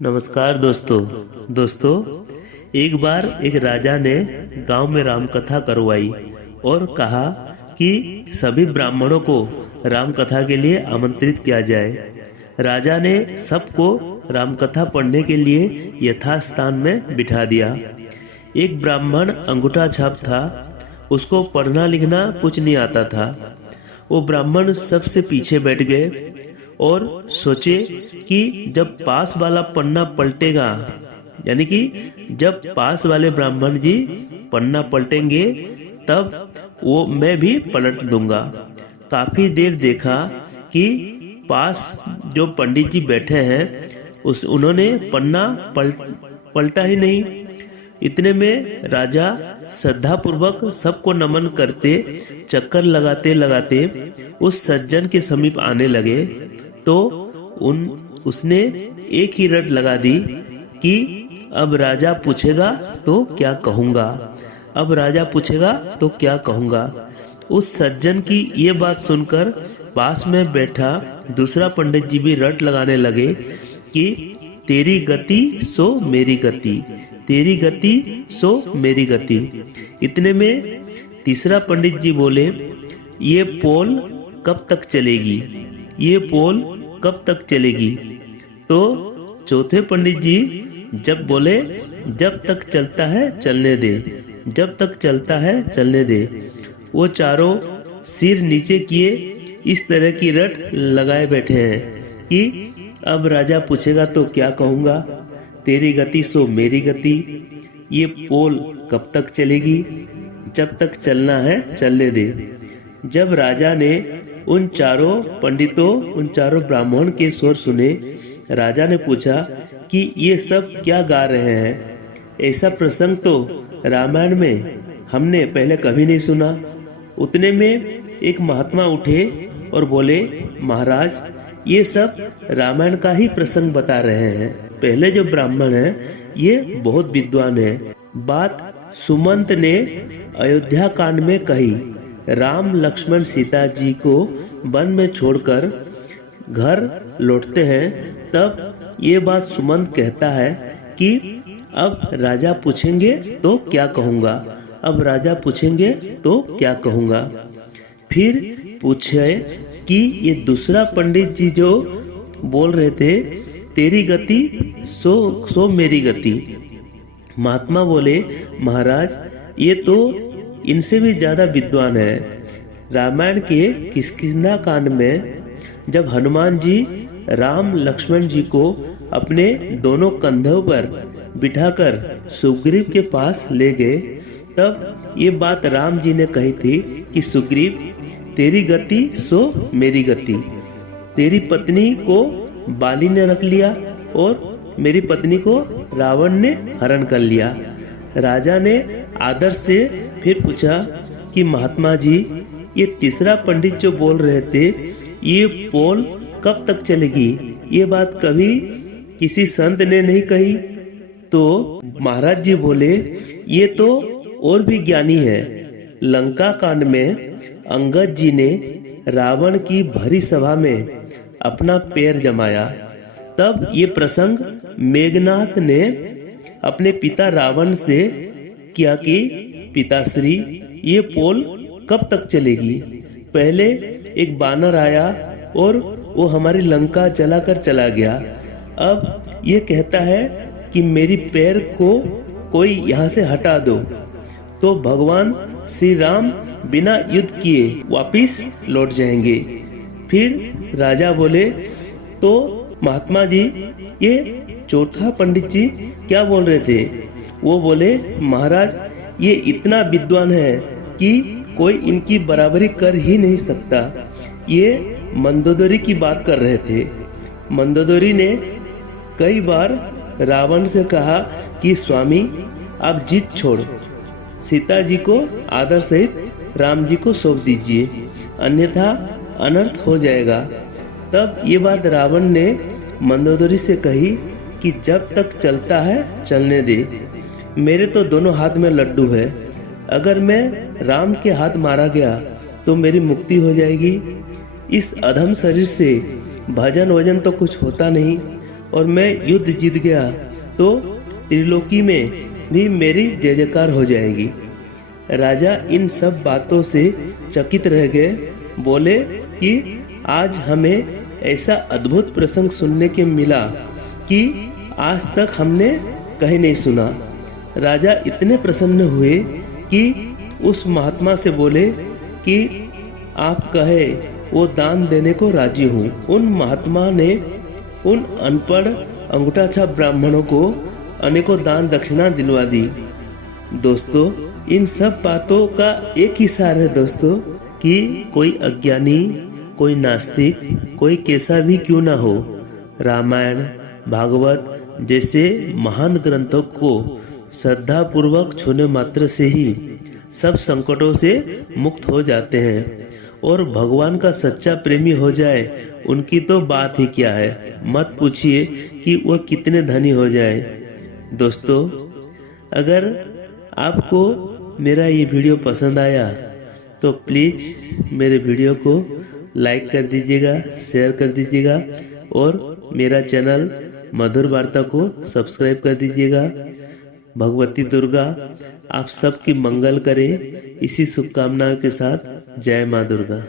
नमस्कार दोस्तों एक बार एक राजा ने गांव में राम कथा करवाई और कहा कि सभी ब्राह्मणों को राम कथा के लिए आमंत्रित किया जाए। राजा ने सबको राम कथा पढ़ने के लिए यथास्थान में बिठा दिया। एक ब्राह्मण अंगूठा छाप था, उसको पढ़ना लिखना कुछ नहीं आता था। वो ब्राह्मण सबसे पीछे बैठ गए और सोचे कि जब पास वाला पन्ना पलटेगा, यानी कि जब पास वाले ब्राह्मण जी पन्ना पलटेंगे तब वो मैं भी पलट दूंगा। काफी देर देखा कि पास जो पंडित जी बैठे हैं उन्होंने पन्ना पलटा ही नहीं। इतने में राजा श्रद्धा पूर्वक सबको नमन करते चक्कर लगाते लगाते उस सज्जन के समीप आने लगे तो उसने एक ही रट लगा दी कि अब राजा पूछेगा तो क्या कहूंगा, अब राजा पूछेगा तो क्या कहूंगा। उस सज्जन की ये बात सुनकर पास में बैठा दूसरा पंडित जी भी रट लगाने लगे कि तेरी गति सो मेरी गति, तेरी गति सो मेरी गति। इतने में तीसरा पंडित जी बोले, ये पोल कब तक चलेगी, ये पोल कब तक चलेगी। तो चौथे पंडित जी जब बोले, जब तक चलता है चलने दे, जब तक चलता है चलने दे। वो चारों सिर नीचे किए इस तरह की रट लगाए बैठे हैं कि अब राजा पूछेगा तो क्या कहूँगा, तेरी गति सो मेरी गति, ये पोल कब तक चलेगी, जब तक चलना है चलने दे। जब राजा ने उन चारों पंडितों, उन चारों ब्राह्मण के स्वर सुने, राजा ने पूछा कि ये सब क्या गा रहे हैं। ऐसा प्रसंग तो रामायण में हमने पहले कभी नहीं सुना। उतने में एक महात्मा उठे और बोले, महाराज ये सब रामायण का ही प्रसंग बता रहे हैं। पहले जो ब्राह्मण है ये बहुत विद्वान है। बात सुमंत ने अयोध्या कांड में कही। राम लक्ष्मण सीता जी को वन में छोड़कर घर लौटते हैं, तब ये बात सुमंत कहता है कि अब राजा पूछेंगे तो क्या कहूँगा, अब राजा पूछेंगे तो क्या कहूँगा। फिर पूछे कि ये दूसरा पंडित जी जो बोल रहे थे तेरी गति सो मेरी गति। महात्मा बोले, महाराज ये तो इनसे भी ज्यादा विद्वान है। रामायण के किष्किंधा कांड में जब हनुमान जी राम लक्ष्मण जी को अपने दोनों कंधों पर बिठाकर सुग्रीव के पास ले गए, तब ये बात राम जी ने कही थी कि सुग्रीव तेरी गति सो मेरी गति। तेरी पत्नी को बाली ने रख लिया और मेरी पत्नी को रावण ने हरण कर लिया। राजा ने आदर से फिर पूछा कि महात्मा जी ये तीसरा पंडित जो बोल रहे थे ये पोल कब तक चलेगी, ये बात कभी किसी संत ने नहीं कही। तो महाराज जी बोले, ये तो और भी ज्ञानी है। लंका कांड में अंगद जी ने रावण की भरी सभा में अपना पैर जमाया, तब ये प्रसंग मेघनाथ ने अपने पिता रावण से किया कि पिताश्री ये पोल कब तक चलेगी। पहले एक बानर आया और वो हमारी लंका जलाकर चला गया, अब ये कहता है कि मेरी पैर को कोई यहाँ से हटा दो। तो भगवान श्री राम बिना युद्ध किए वापिस लौट जाएंगे। फिर राजा बोले, तो महात्मा जी ये चौथा पंडित जी क्या बोल रहे थे। वो बोले, महाराज ये इतना विद्वान है कि कोई इनकी बराबरी कर ही नहीं सकता। ये मंदोदरी की बात कर रहे थे। मंदोदरी ने कई बार रावण से कहा कि स्वामी आप जिद छोड़, सीता जी को आदर सहित राम जी को सौंप दीजिए, अन्यथा अनर्थ हो जाएगा। तब ये बात रावण ने मंदोदरी से कही कि जब तक चलता है चलने दे, मेरे तो दोनों हाथ में लड्डू है, अगर मैं राम के हाथ मारा गया तो मेरी मुक्ति हो जाएगी। इस अधम शरीर से भजन वजन तो कुछ होता नहीं, और मैं युद्ध जीत गया तो त्रिलोकी में भी मेरी जय जयकार हो जाएगी। राजा इन सब बातों से चकित रह गए। बोले कि आज हमें ऐसा अद्भुत प्रसंग सुनने के मिला कि आज तक हमने कहीं नहीं सुना। राजा इतने प्रसन्न हुए कि उस महात्मा से बोले कि आप कहे वो दान देने को राजी हूँ। उन महात्मा ने उन अनपढ़ अंगूठा छाप ब्राह्मणों को अनेकों दान दक्षिणा दिलवा दी। दोस्तों, इन सब बातों का एक ही सार है दोस्तों कि कोई अज्ञानी, कोई नास्तिक, कोई कैसा भी क्यों ना हो, रामायण, भागवत जैसे महान ग्रंथों को श्रद्धा पूर्वक छूने मात्र से ही सब संकटों से मुक्त हो जाते हैं। और भगवान का सच्चा प्रेमी हो जाए उनकी तो बात ही क्या है, मत पूछिए कि वह कितने धनी हो जाए। दोस्तों, अगर आपको मेरा ये वीडियो पसंद आया तो प्लीज़ मेरे वीडियो को लाइक कर दीजिएगा, शेयर कर दीजिएगा और मेरा चैनल मधुर वार्ता को सब्सक्राइब कर दीजिएगा। भगवती दुर्गा आप सबकी मंगल करे, इसी शुभकामना के साथ जय माँ दुर्गा।